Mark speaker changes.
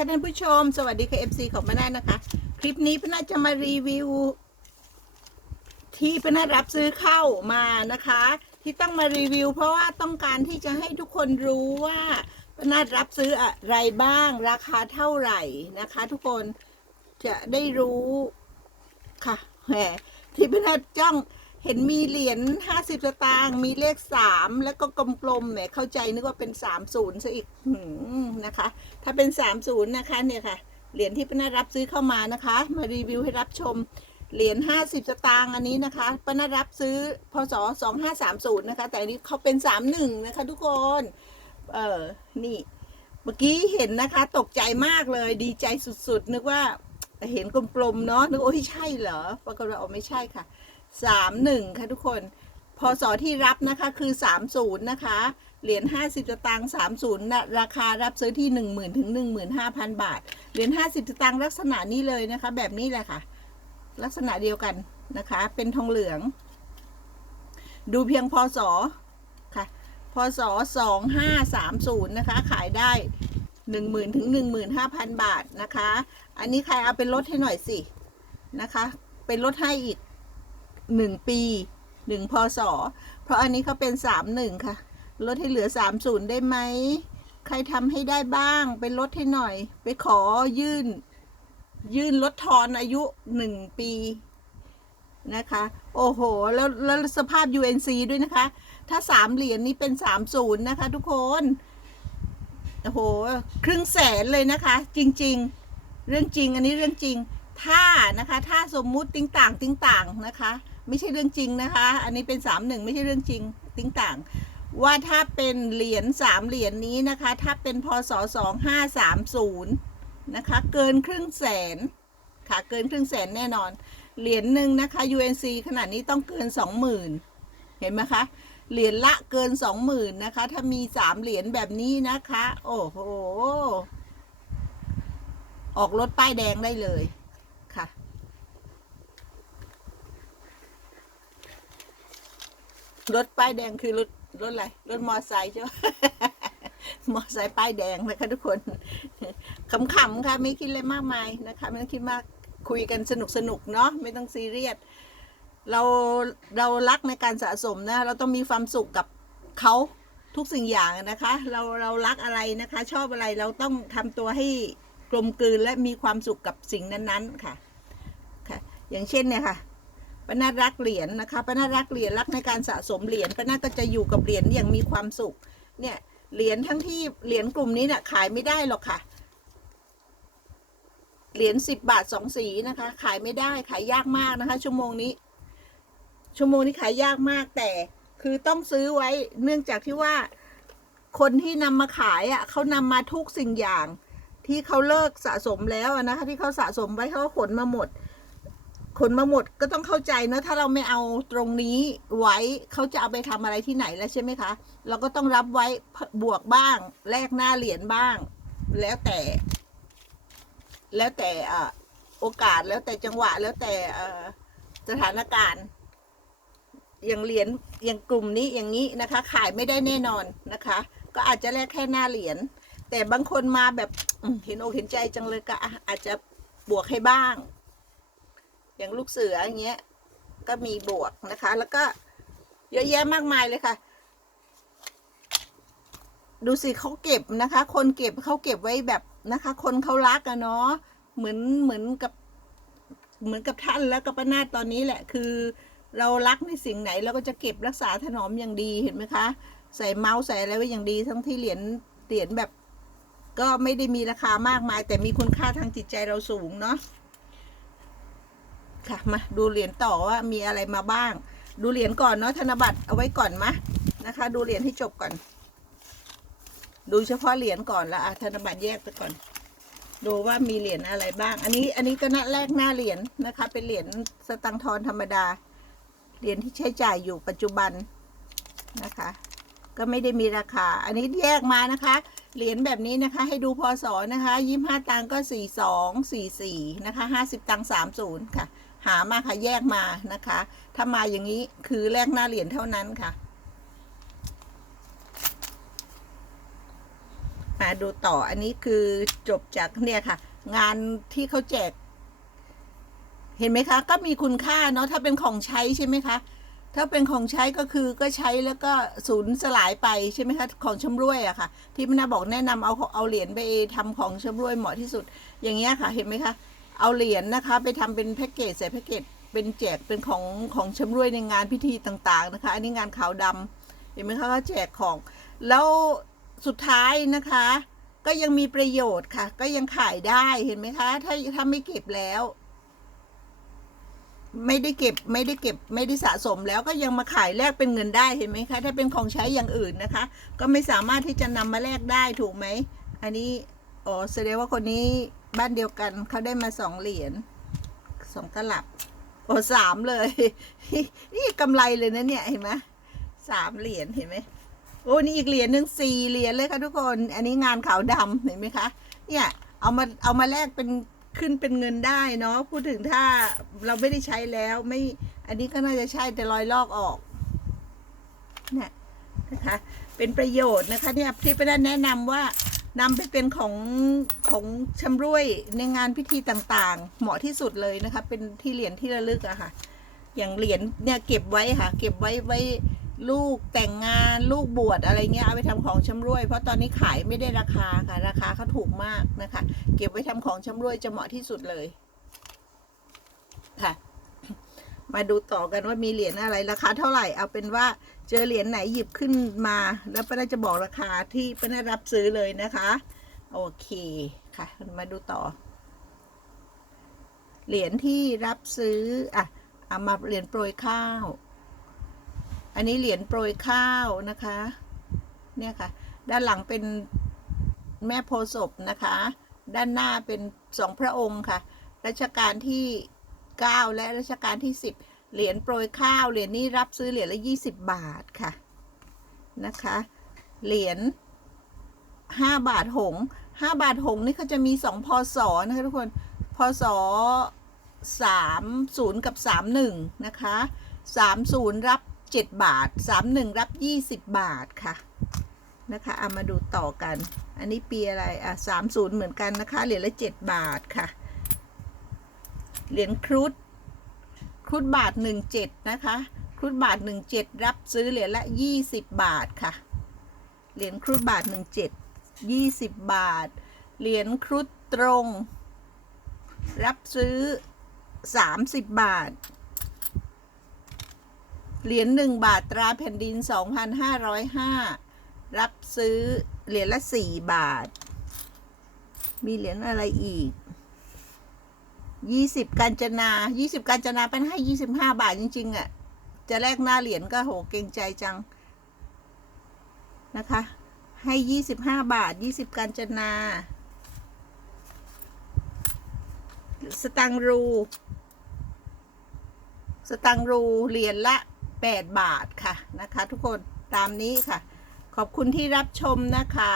Speaker 1: ค่ะท่านผู้ชม สวัสดีค่ะ FC ของป้านานะคะ คลิปนี้ป้านาจะมารีวิว ที่ป้านารับซื้อเข้ามานะคะ ที่ต้องมารีวิว เพราะว่าต้องการที่จะให้ทุกคนรู้ว่าป้านารับซื้ออะไรบ้าง ราคาเท่าไหร่นะคะ ทุกคนจะได้รู้ค่ะแหมที่ป้านาจ้อง เห็นมีเหรียญห้าสิบสตางค์มีเลขสามแล้วก็กลมๆแหมเข้าใจนึกว่าเป็นสามศูนย์ซะอีกนะคะ ถ้าเป็นสามศูนย์นะคะเนี่ยค่ะ เหรียญที่ป้านารับซื้อเข้ามานะคะ มารีวิวให้รับชมเหรียญห้าสิบสตางค์อันนี้นะคะป้านารับซื้อพศสองห้าสามศูนย์นะคะ แต่อันนี้เขาเป็นสามหนึ่งนะคะ ทุกคน เออนี่เมื่อกี้เห็นนะคะ ตกใจมากเลยดีใจสุดๆ นึกว่าเห็นกลมๆเนาะนึกว่าโอ้ยใช่เหรอปรากฏว่าไม่ใช่ค่ะ สามหนึ่งค่ะทุกคน พศที่รับนะคะคือสามศูนย์นะคะ เหรียญห้าสิบสตางค์สามศูนย์ราคารับซื้อที่หนึ่งหมื่นถึงหนึ่งหมื่นห้าพันบาท เหรียญห้าสิบสตางค์ลักษณะนี้เลยนะคะ แบบนี้แหละค่ะ ลักษณะเดียวกันนะคะ เป็นทองเหลือง ดูเพียงพศค่ะ พศสองห้าสามศูนย์นะคะ ขายได้หนึ่งหมื่นถึงหนึ่งหมื่นห้าพันบาทนะคะ อันนี้ใครเอาเป็นลดให้หน่อยสินะคะ เป็นลดให้อีก หนึ่งปีหนึ่งพศเพราะอันนี้เขาเป็นสามหนึ่งค่ะ ลดให้เหลือสามศูนย์ได้ไหม ใครทำให้ได้บ้าง ไปลดให้หน่อย ไปขอยื่น ยื่นลดทอนอายุหนึ่งปีนะคะ โอ้โห แล้วแล้วสภาพ UNC ด้วยนะคะ ถ้าสามเหรียญนี้เป็นสามศูนย์นะคะทุกคน โอ้โห ครึ่งแสนเลยนะคะ จริง ๆ เรื่องจริง อันนี้เรื่องจริง ถ้านะคะ ถ้าสมมุติติ้งต่างติ้งต่างนะคะ ไม่ใช่เรื่องจริงนะคะ อันนี้เป็นสามหนึ่งไม่ใช่เรื่องจริงติ้งต่าง ว่าถ้าเป็นเหรียญสามเหรียญนี้นะคะ ถ้าเป็นพศสองห้าสามศูนย์นะคะ เกินครึ่งแสนค่ะเกินครึ่งแสนแน่นอน เหรียญหนึ่งนะคะ UNC ขนาดนี้ต้องเกินสองหมื่นเห็นไหมคะเหรียญละเกินสองหมื่นนะคะ ถ้ามีสามเหรียญแบบนี้นะคะ โอ้โห ออกรถป้ายแดงได้เลยค่ะ รถป้ายแดงคือรถรถอะไรรถมอไซค์ใช่ไหมมอไซค์ป้ายแดงนะคะทุกคนขำๆค่ะไม่คิดอะไรมากมายนะคะ ไม่ต้องคิดมากคุยกันสนุกสนุกๆเนาะไม่ต้องซีเรียสเราเรารักในการสะสมนะ เราต้องมีความสุขกับเขาทุกสิ่งอย่างนะคะ เราเรารักอะไรนะคะ ชอบอะไรเราต้องทำตัวให้กลมกลืนและมีความสุขกับสิ่งนั้นๆค่ะค่ะ อย่างเช่นเนี่ยค่ะ ปนารักเหรียญนะคะปนารักเหรียญรักในการสะสมเหรียญปนาก็จะอยู่กับเหรียญอย่างมีความสุข เนี่ยเหรียญทั้งที่เหรียญกลุ่มนี้เนี่ยขายไม่ได้หรอกค่ะเหรียญสิบบาทสองสีนะคะ ขายไม่ได้ขายยากมากนะคะ ชั่วโมงนี้ ชั่วโมงนี้ขายยากมากแต่คือต้องซื้อไว้เนื่องจากที่ว่าคนที่นำมาขายอะเขานำมาทุกสิ่งอย่าง ที่เขาเลิกสะสมแล้วนะคะ ที่เขาสะสมไว้เขาขนมาหมด ขนมาหมดก็ต้องเข้าใจนะถ้าเราไม่เอาตรงนี้ไว้เขาจะเอาไปทำอะไรที่ไหนแล้วใช่ไหมคะ เราก็ต้องรับไว้บวกบ้าง แลกหน้าเหรียญบ้าง แล้วแต่ แล้วแต่อะโอกาสแล้วแต่จังหวะ แล้วแต่อ่อสถานการณ์ อย่างเหรียญอย่างกลุ่มนี้อย่างนี้นะคะ ขายไม่ได้แน่นอนนะคะ ก็อาจจะแลกแค่หน้าเหรียญแต่บางคนมาแบบเห็นอกเห็นใจจังเลยก็อาจจะบวกให้บ้าง อย่างลูกเสืออย่างเงี้ย ก็มีบวกนะคะ แล้วก็เยอะแยะมากมายเลยค่ะ ดูสิเขาเก็บนะคะ คนเก็บเขาเก็บไว้แบบนะคะ คนเขารักอะเนาะ เหมือนเหมือนกับ เหมือนกับท่านแล้วก็ป้านาตอนนี้แหละ คือ เรารักในสิ่งไหนเราก็จะเก็บรักษาถนอมอย่างดีเห็นไหมคะ ใส่เมาส์ใส่อะไรไว้อย่างดี ทั้งที่เหรียญเหรียญแบบก็ไม่ได้มีราคามากมาย แต่มีคุณค่าทางจิตใจเราสูงเนาะ ค่ะมาดูเหรียญต่อว่ามีอะไรมาบ้าง ดูเหรียญก่อนเนาะธนบัตรเอาไว้ก่อนมะนะคะ ดูเหรียญให้จบก่อน ดูเฉพาะเหรียญก่อนแล้วอะธนบัตรแยกไปก่อน ดูว่ามีเหรียญอะไรบ้าง อันนี้อันนี้ก็นัดแรกหน้าเหรียญนะคะ เป็นเหรียญสตังทอนธรรมดาเหรียญที่ใช้จ่ายอยู่ปัจจุบันนะคะ ก็ไม่ได้มีราคา อันนี้แยกมานะคะ เหรียญแบบนี้นะคะ ให้ดูพศนะคะยี่ห้าตังก็สี่สองสี่สี่นะคะห้าสิบตังสามศูนย์ค่ะ หามาค่ะแยกมานะคะ ถ้ามาอย่างนี้คือแลกหน้าเหรียญเท่านั้นค่ะมาดูต่ออันนี้คือจบจากเนี่ยค่ะ งานที่เขาแจก เห็นไหมคะ ก็มีคุณค่าเนาะถ้าเป็นของใช้ใช่ไหมคะ ถ้าเป็นของใช้ก็คือก็ใช้แล้วก็สูญสลายไปใช่ไหมคะของชำรวยอะค่ะ ที่มนาบอกแนะนำเอาเอาเหรียญไปทำของชำรวยเหมาะที่สุด อย่างเงี้ยค่ะ เห็นไหมคะ เอาเหรียญนะคะ ไปทำเป็นแพ็กเกจใส่แพ็กเกจเป็นแจกเป็นของของชำรวยในงานพิธีต่างๆนะคะ อันนี้งานขาวดำเห็นไหมคะก็แจกของ แล้วสุดท้ายนะคะ ก็ยังมีประโยชน์ค่ะ ก็ยังขายได้เห็นไหมคะ ถ้าถ้าไม่เก็บแล้ว ไม่ได้เก็บไม่ได้เก็บไม่ได้สะสมแล้วก็ยังมาขายแลกเป็นเงินได้เห็นไหมคะ ถ้าเป็นของใช้อย่างอื่นนะคะ ก็ไม่สามารถที่จะนำมาแลกได้ถูกไหมอันนี้อ๋อแสดงว่าคนนี้ บ้านเดียวกันเขาได้มาสองเหรียญสองตลับ โอ้สามเลย นี่กำไรเลยนะเนี่ยเห็นไหมสามเหรียญเห็นไหมโอ้นี่อีกเหรียญหนึ่งสี่เหรียญเลยค่ะทุกคน อันนี้งานขาวดำเห็นไหมคะ เนี่ยเอามาเอามาแลกเป็นขึ้นเป็นเงินได้เนาะพูดถึงถ้าเราไม่ได้ใช้แล้วไม่อันนี้ก็น่าจะใช่แต่รอยลอกออกเนี่ยนะคะ เป็นประโยชน์นะคะเนี่ยที่ไปได้แนะนำว่า นำไปเป็นของของชำร่วยในงานพิธีต่างๆ เหมาะที่สุดเลยนะคะ เป็นที่เหรียญที่ระลึกอะค่ะ อย่างเหรียญเนี่ยเก็บไว้ค่ะ เก็บไว้ไว้ลูกแต่งงานลูกบวชอะไรเงี้ยเอาไปทำของชำร่วย เพราะตอนนี้ขายไม่ได้ราคาค่ะ ราคาเขาถูกมากนะคะ เก็บไว้ทำของชำร่วยจะเหมาะที่สุดเลยค่ะ มาดูต่อกันว่ามีเหรียญอะไรราคาเท่าไหร่เอาเป็นว่าเจอเหรียญไหนหยิบขึ้นมา แล้วป้าน่าจะบอกราคาที่ป้าน่ารับซื้อเลยนะคะ โอเคค่ะ มาดูต่อ เหรียญที่รับซื้ออะเอามาเหรียญโปรยข้าว อันนี้เหรียญโปรยข้าวนะคะ เนี่ยค่ะ ด้านหลังเป็นแม่โพศพนะคะ ด้านหน้าเป็นสองพระองค์ค่ะรัชกาลที่ เก้าและรัชกาลที่สิบเหรียญโปรยข้าวเหรียญนี้รับซื้อเหรียญละยี่สิบบาทค่ะนะคะ เหรียญห้าบาทหงห้าบาทหงนี่เขาจะมีสองพศนะคะทุกคนพศสามศูนย์กับสามหนึ่งนะคะสามศูนย์รับเจ็ดบาทสามหนึ่งรับยี่สิบบาทค่ะนะคะเอามาดูต่อกัน อันนี้ปีอะไร อะสามศูนย์เหมือนกันนะคะ เหรียญละเจ็ดบาทค่ะ เหรียญครุฑครุฑบาทหนึ่งเจ็ดนะคะครุฑบาทหนึ่งเจ็ดรับซื้อเหรียญละยี่สิบบาทค่ะ เหรียญครุฑบาทหนึ่งเจ็ดยี่สิบบาท เหรียญครุฑตรง รับซื้อสามสิบบาท เหรียญหนึ่งบาทตราแผ่นดินสองพันห้าร้อยห้ารับซื้อเหรียญละสี่บาท มีเหรียญอะไรอีก ยี่สิบกาญจนายี่สิบกาญจนาเป็นให้ยี่สิบห้าบาทจริงๆอะ่ะ จะแลกหน้าเหรียญก็โหเกรงใจจัง นะคะ ให้ยี่สิบห้าบาทยี่สิบกาญจนา สตังรู สตังรูเหรียญละแปดบาทค่ะนะคะ ทุกคนตามนี้ค่ะ ขอบคุณที่รับชมนะคะ